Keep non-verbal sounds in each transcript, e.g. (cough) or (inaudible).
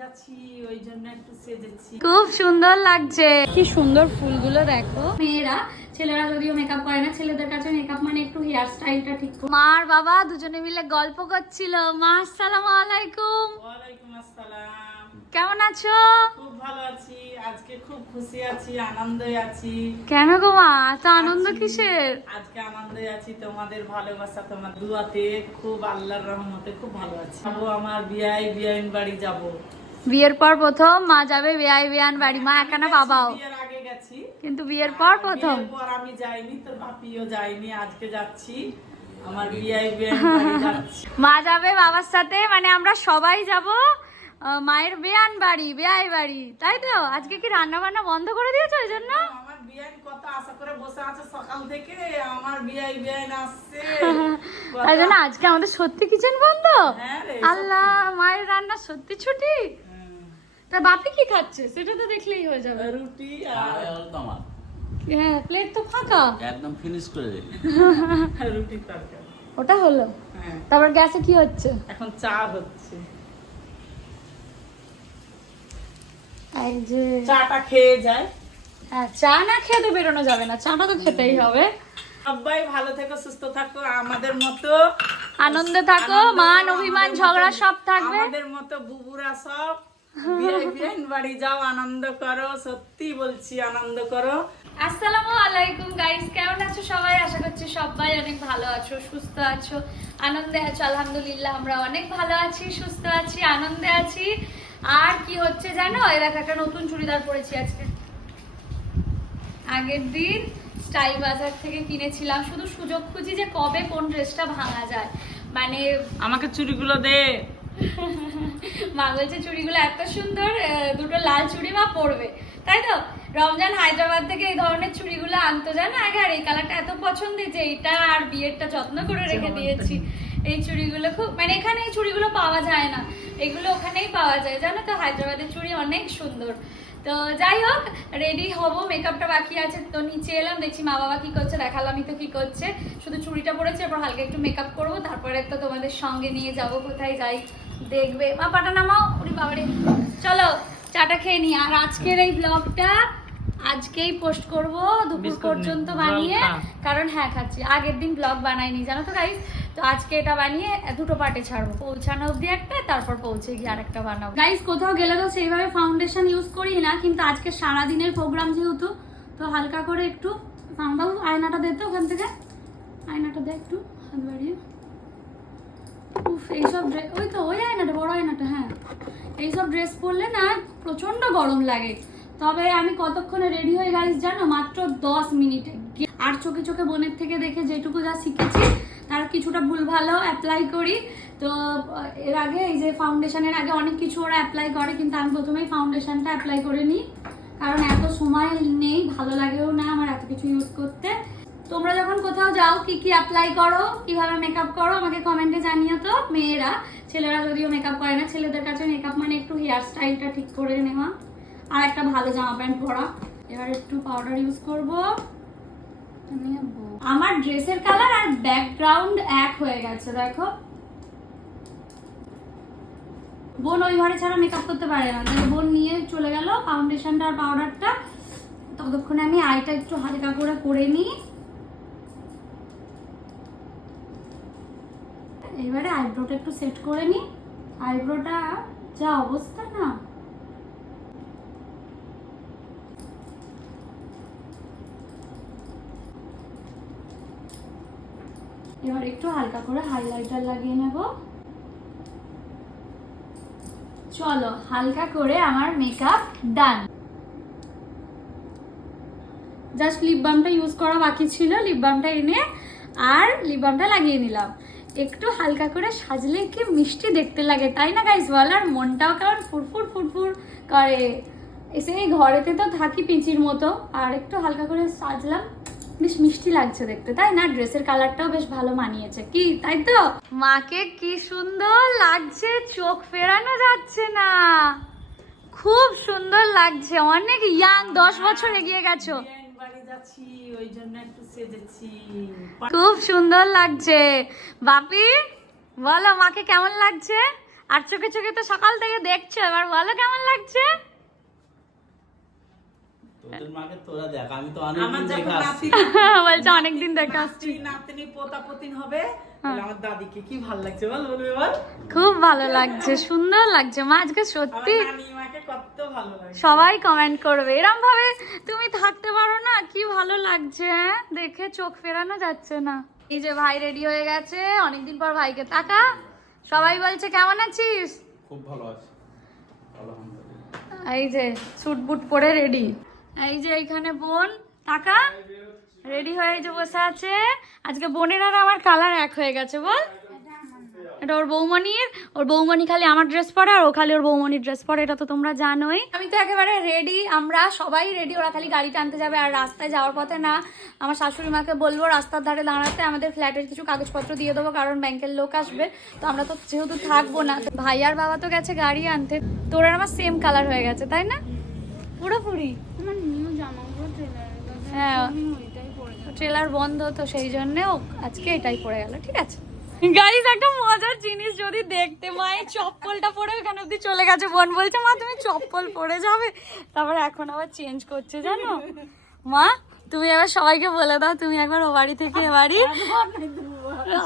যাচ্ছি ওই জন্য একটু সেজেছি। খুব সুন্দর লাগছে। কি সুন্দর ফুলগুলো দেখো। মেয়েরা ছেলেরা যদিও মেকআপ করে না ছেলেদের কাছে মেকআপ মানে একটু হেয়ার স্টাইলটা ঠিক মা আর বাবা দুজনে মিলে গল্প করছিল। মা আসসালামু আলাইকুম। ওয়ালাইকুম আসসালাম। কেমন আছো? খুব ভালো আছি। আজকে খুব খুশি আছি আনন্দে আছি। কেন গো মা? এত আনন্দ কিসের? আজকে আনন্দে আছি তোমাদের ভালোবাসা তোমার দুয়াতে। খুব আল্লাহর রহমতে খুব ভালো আছি। যাব আমার বিয়াই বিয়াইন বাড়ি যাব। বিয়ের পর প্রথম মা যাবে বেয়াই বেয়ান বাড়ি। মা একা না বাবাও। কিন্তু বিয়ের পর প্রথম। পর আমি যাইনি তোর বাপিও যাইনি আজকে যাচ্ছি। আমার বিয়াই বিয়াইন বাড়ি যাচ্ছি। মা যাবে বাবার সাথে মানে আমরা সবাই যাব মায়ের বেয়ান বাড়ি বেয়াই বাড়ি। তাই তো? আজকে কি রান্না বান্না বন্ধ করে দিয়েছ ওই জন্য? আমার বিয়াইন কত আশা করে বসে আছে সকাল থেকে আমার বিয়াই বিয়াইন আসছে। তাই জন্য আজকে আমাদের সত্যি কিচেন বন্ধ? হ্যাঁ আল্লাহ মায়ের রান্না সত্যি ছুটি। তা বাপি কি খাচ্ছে? সেটা তো দেখলেই হয়ে যাবে। রুটি আর আমার হ্যাঁ প্লেট তো ফাঁকা। একদম ফিনিশ করে দিলি রুটি তরকারি ওটা হলো? হ্যাঁ। তারপর গ্যাসে কি হচ্ছে? এখন চা হচ্ছে। এই যে চাটা খেয়ে যায়। হ্যাঁ চা না খেয়ে তো বেরোনো যাবে না। চাটা তো খেতেই হবে। সবাই ভালো থেকো সুস্থ থাকো আমাদের মতো আনন্দে থাকো মান অভিমান ঝগড়া সব থাকবে। আমাদের মতো বুবুরা সব বাড়ি যাও আনন্দ করো সত্যি বলছি আনন্দ করো। আসসালামু আলাইকুম গাইস কেমন আছো সবাই? আশা করছি সবাই অনেক ভালো আছো সুস্থ আছো আনন্দে আছো আলহামদুলিল্লাহ আমরা অনেক ভালো আছি সুস্থ আছি আনন্দে আছি। আর কি হচ্ছে জানো? এর একটা নতুন চুড়িদার পরেছি আজকে। আগের দিন স্টাইল বাজার থেকে কিনেছিলাম শুধু সুযোগ খুঁজি যে কবে কোন ড্রেসটা ভাঙা যায়। মানে আমাকে চুড়িগুলো দে। (laughs) মা বলছে চুড়িগুলো এত সুন্দর দুটো লাল চুড়ি মা পরবে। তাই তো? রমজান হায়দ্রাবাদ থেকে এই ধরনের চুড়িগুলো আনতো জানো আগে? আর এই কালারটা এত পছন্দের যে এটা আর বিয়েরটা যত্ন করে রেখে দিয়েছি। এই চুড়িগুলো খুব মানে এখানে এই চুড়িগুলো পাওয়া যায় না। এগুলো ওখানেই পাওয়া যায়। জানো তো হায়দ্রাবাদের চুড়ি অনেক সুন্দর। তো যাই হোক রেডি হব মেকআপটা বাকি আছে তো নিচে এলাম দেখছি মা বাবা কি করছে দেখালামই তো কি করছে। শুধু চুড়িটা পরেছে এরপর হালকা একটু মেকআপ করব তারপরে তো তোমাদের সঙ্গে নিয়ে যাব কোথায় যাই দেখবে। মা পাটা নামাও উনি বাবারে। চলো চাটা খেয়ে নি আর আজকের এই ব্লগটা আজকেই পোস্ট করব দুপুর পর্যন্ত বানিয়ে কারণ হ্যাঁ খাচ্ছি। আগের দিন ব্লগ বানাইনি জানো তো গাইস তো আজকে এটা বানিয়ে দুটো পার্টে ছাড়বো। পৌঁছানো অব্দি একটা, তারপর পৌঁছে গিয়ে আরেকটা বানাবো। গাইস কোথাও গেলে তো সেইভাবে ফাউন্ডেশন ইউজ করি না, কিন্তু আজকে সারা দিনের প্রোগ্রাম যেহেতু, তো হালকা করে একটু বাবু আয়নাটা দে তো ওখান থেকে। আয়নাটা দে একটু, হাত বাড়িয়ে। উফ, এইসব ড্রেস ওই তো, ওই আয়নাটা, বড় আয়নাটা হ্যাঁ। এইসব ড্রেস পরলে না প্রচণ্ড গরম লাগে। তবে আমি কতক্ষণে রেডি হয়ে গাইস জানো? মাত্র দশ মিনিটে। আর চোখে চোখে বোনের থেকে দেখে যেটুকু যা শিখেছি, তার কিছুটা ভুল ভালো অ্যাপ্লাই করি। তো এর আগে এই যে ফাউন্ডেশনের আগে অনেক কিছু ওরা অ্যাপ্লাই করে, কিন্তু আমি প্রথমেই ফাউন্ডেশনটা অ্যাপ্লাই করে নিই। কারণ এত সময় নেই, ভালো লাগেও না আমার এত কিছু ইউজ করতে। তোমরা যখন কোথাও যাও, কি কি অ্যাপ্লাই করো, কীভাবে মেকআপ করো, আমাকে কমেন্টে জানিও তো, মেয়েরা, ছেলেরা যদিও মেকআপ করে না, ছেলেদের কাছে মেকআপ মানে একটু হেয়ার স্টাইলটা ঠিক করে নেওয়া। আর একটা ভালো জামা প্যান্ট পরা। এবার একটু পাউডার ইউজ করব। আমার ড্রেসের কালার আর ব্যাকগ্রাউন্ড এক হয়ে গেছে, দেখো। বোন ওই ঘরে ছাড়া মেকআপ করতে পারে না। বোন নিয়ে চলে গেল ফাউন্ডেশনটা আর পাউডারটা ততক্ষণে আমি আইটা একটু হালকা করে করে নিই। এবারে আইব্রোটা একটু সেট করে নিই। আইব্রোটা যা অবস্থা না। এবার একটু হালকা করে হাইলাইটার লাগিয়ে নেব। চলো, হালকা করে আমার মেকআপ ডান জাস্ট লিপ বামটা ইউজ করা বাকি ছিল লিপ বামটা এনে আর লিপ বামটা লাগিয়ে নিলাম। একটু হালকা করে সাজলে কি মিষ্টি দেখতে লাগে, তাই না গাইস বল, আর মনটাও কেমন ফুরফুর ফুরফুর করে। এসে ঘরেতে তো থাকি পিচির মতো, আর একটু হালকা করে সাজলাম। বেশ মিষ্টি লাগছে দেখতে তাই না? ড্রেসের কালারটাও বেশ ভালো মানিয়েছে। কি তাই তো? মাকে কি সুন্দর লাগছে চোখ ফেরানো যাচ্ছে না। খুব সুন্দর লাগছে অনেক ইয়াং দশ বছর এগিয়ে গেছো। বিয়েন বাড়ি যাচ্ছি ওই জন্য একটু সেজেছি। খুব সুন্দর লাগছে। বাপি বলো মাকে কেমন লাগছে? আর চোখে চোখে তো সকাল থেকে দেখছ এবার বলো কেমন লাগছে তোদের মাকে তোরা দেখ আমি তো আমার অনেকদিন যখন দেখে আসছি নাতি বলছে (laughs) অনেকদিন দেখে আসছি। নাতনি পোতা পতিন হবে আমার দাদিকে কি ভালো লাগছে বল বলবে বল? খুব ভালো লাগছে সুন্দর লাগছে। মা আজকে সত্যি সবাই কমেন্ট করবে। এরম ভাবে তুমি থাকতে পারো না কি ভালো লাগছে হ্যাঁ? দেখে চোখ ফেরানো যাচ্ছে না। এই যে ভাই রেডি হয়ে গেছে অনেকদিন পর ভাইকে তাকা সবাই বলছে কেমন আছিস? খুব ভালো আছে। আলহামদুলিল্লাহ। এই যে স্যুট বুট পরে রেডি এই যে এইখানে বোন টাকা রেডি হয়ে যে বসে আছে। আজকে বোনের আর আমার কালার এক হয়ে গেছে, বল। এটা ওর বৌমণির ওর বৌমণি খালি আমার ড্রেস পরে আর ও খালি ওর বৌমণির ড্রেস পরে, এটা তো তোমরা জানোই। আমি তো একেবারে রেডি আমরা সবাই রেডি ওরা খালি গাড়িটা আনতে যাবে আর রাস্তায় যাওয়ার পথে না। আমার শাশুড়ি মাকে বলব, রাস্তার ধারে দাঁড়াতে আমাদের ফ্ল্যাটের কিছু কাগজপত্র দিয়ে দেবো, কারণ ব্যাংকের লোক আসবে। তো আমরা তো যেহেতু থাকব না ভাই আর বাবা তো গেছে গাড়ি আনতে। তোর আমার সেম কালার হয়ে গেছে, তাই না? পুরোপুরি। হ্যাঁ। ট্রেলার বন্ধ তো সেই জন্য ও আজকে এটাই পড়ে গেল ঠিক আছে? গাইস একটা মজার জিনিস যদি দেখতে মায়ের চপ্পলটা পরে ওখানে অব্দি চলে গেছে। বোন বলছে মা তুমি চপ্পল পরে যাবে? তারপর এখন আবার চেঞ্জ করছে জানো? মা তুমি এবার সবাইকে বলে দাও তুমি একবার ও বাড়ি থেকে এ বাড়ি।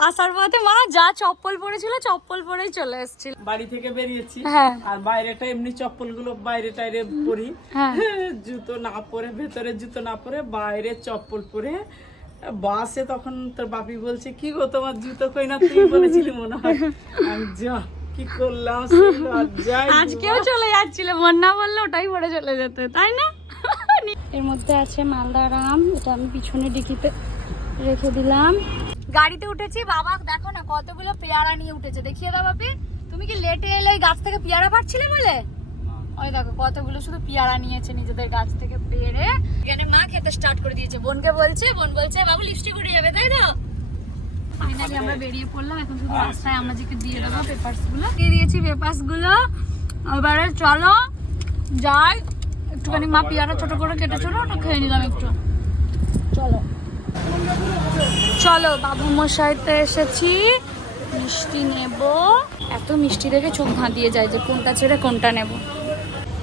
আসার পথে মা যা চপ্পল পরেছিল চপ্পল পরেই চলে এসেছিল। বাড়ি থেকে বেরিয়েছি। হ্যাঁ। আর বাইরেটা এমনি চপ্পলগুলো বাইরে টাইরে পরি। হ্যাঁ। জুতো না পরে ভেতরে জুতো না পরে বাইরে চপ্পল পরে। বাসে তখন তোর বাপি বলছে কি গো তোমার জুতো কই না? তুই বলেছিলি মনে হয়। যা কি করলাম আজকেও চলে যাচ্ছিল মন না বললে ওটাই পরে চলে যেত তাই না? এর মধ্যে আছে মালদা রাম এটা আমি পিছনে ডিকিতে রেখে দিলাম। গাড়িতে উঠেছি বাবা দেখো না কতগুলো পেয়ারা নিয়ে উঠেছে। দেখিয়ে দাও বাপি তুমি কি লেটে এলে গাছ থেকে পেয়ারা পাচ্ছিলে বলে? ওই দেখো কতগুলো শুধু পেয়ারা নিয়েছে নিজেদের গাছ থেকে পেরে। এখানে মা খেতে স্টার্ট করে দিয়েছে বোনকে বলছে বোন বলছে বাবু লিপস্টিক উঠে যাবে তাই তো? ফাইনালি আমরা বেরিয়ে পড়লাম এখন শুধু রাস্তায় আমরা যেকে দিয়ে দেবো পেপারসগুলো দিয়ে দিয়েছি পেপারসগুলো এবারে চলো যাই। একটুখানি মা পেয়ারা ছোট করে কেটেছিল ওটা খেয়ে নিলাম একটু। চলো। চলো বাবু মশাইতে এসেছি। মিষ্টি নেব। এত মিষ্টি দেখে চোখ ধাঁধিয়ে যায় যে কোনটা ছেড়ে কোনটা নেব।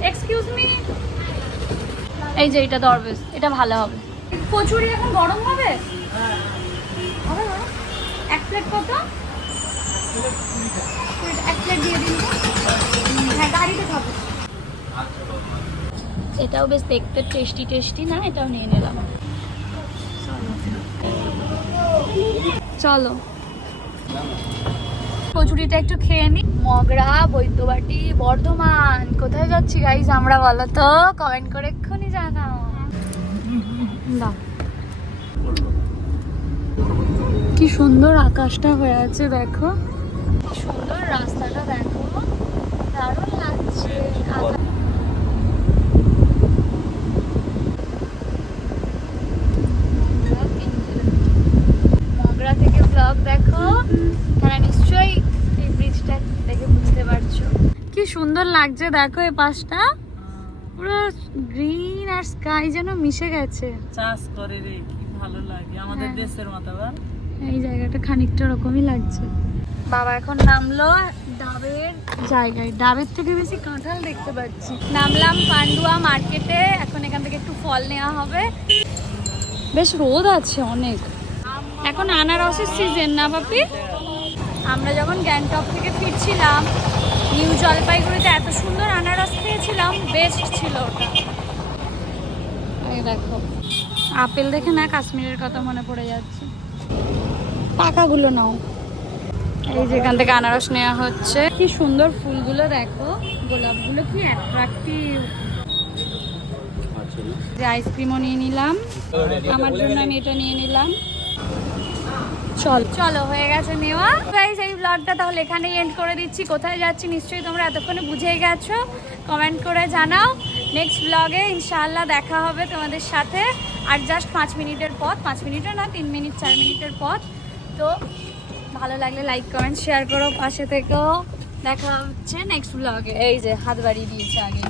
এক্সকিউজ মি এই যে এটা দরবেশ, এটা ভালো হবে। কচুরি এখন গরম হবে? এক প্লেট কত? এক প্লেট দিয়ে দিন। হ্যাঁ এটাও বেশ দেখতে টেস্টি টেস্টি না? এটাও নিয়ে নিলাম। চলো। কচুরিটা একটু খেয়ে নি। মগরা, বৈদ্যবাটি, বর্ধমান। কোথায় যাচ্ছি গাইজ আমরা বলো তো? কমেন্ট করে এক্ষুনি জানাও। কি সুন্দর আকাশটা হয়ে আছে, দেখো। কি সুন্দর রাস্তাটা, দেখো। দারুণ লাগছে আকাশ- মগরা থেকে ব্লগ দেখো তারা নিশ্চয়ই এই ব্রিজটা দেখে বুঝতে পারছ কি সুন্দর লাগছে দেখো এই পাশটা। পুরো গ্রিন আর স্কাই যেন মিশে গেছে। চাষ করে রে কি ভালো লাগে আমাদের হ্যাঁ। দেশের মতো এই জায়গাটা খানিকটা ওরকমই লাগছে। বাবা এখন নামলো ডাবের জায়গায়। ডাবের থেকে বেশি কাঁঠাল দেখতে পাচ্ছি। নামলাম পান্ডুয়া মার্কেটে এখন এখান থেকে একটু ফল নেওয়া হবে। বেশ রোদ আছে অনেক। এখন আনারসের সিজন না বাপি? আমরা যখন গ্যাংটক থেকে ফিরছিলাম নিউ জলপাইগুড়িতে এত সুন্দর আনারস খেয়েছিলাম বেস্ট ছিল ওটা। দেখো আপেল দেখে না কাশ্মীরের কথা মনে পড়ে যাচ্ছে। টাকাগুলো নাও। এই যে এখান থেকে আনারস নেওয়া হচ্ছে। কি সুন্দর ফুলগুলো দেখো গোলাপগুলো কি অ্যাট্রাকটিভ আচ্ছা। যে আইসক্রিমও নিয়ে নিলাম আমার জন্য আমি এটা নিয়ে নিলাম। চল। চলো, হয়ে গেছে নেওয়া। গাইস এই ব্লগটা তাহলে এখানেই এন্ড করে দিচ্ছি। কোথায় যাচ্ছি নিশ্চয়ই তোমরা এতক্ষণে বুঝেই গেছো। কমেন্ট করে জানাও। নেক্সট ব্লগে ইনশাআল্লাহ দেখা হবে তোমাদের সাথে। আর জাস্ট পাঁচ মিনিটের পথ। পাঁচ মিনিটও না, তিন মিনিট, চার মিনিটের পথ। তো ভালো লাগলে লাইক কমেন্ট শেয়ার করো পাশে থেকেও। দেখা হচ্ছে নেক্সট ব্লগে এই যে, হাত বাড়িয়ে দিয়েছে আগে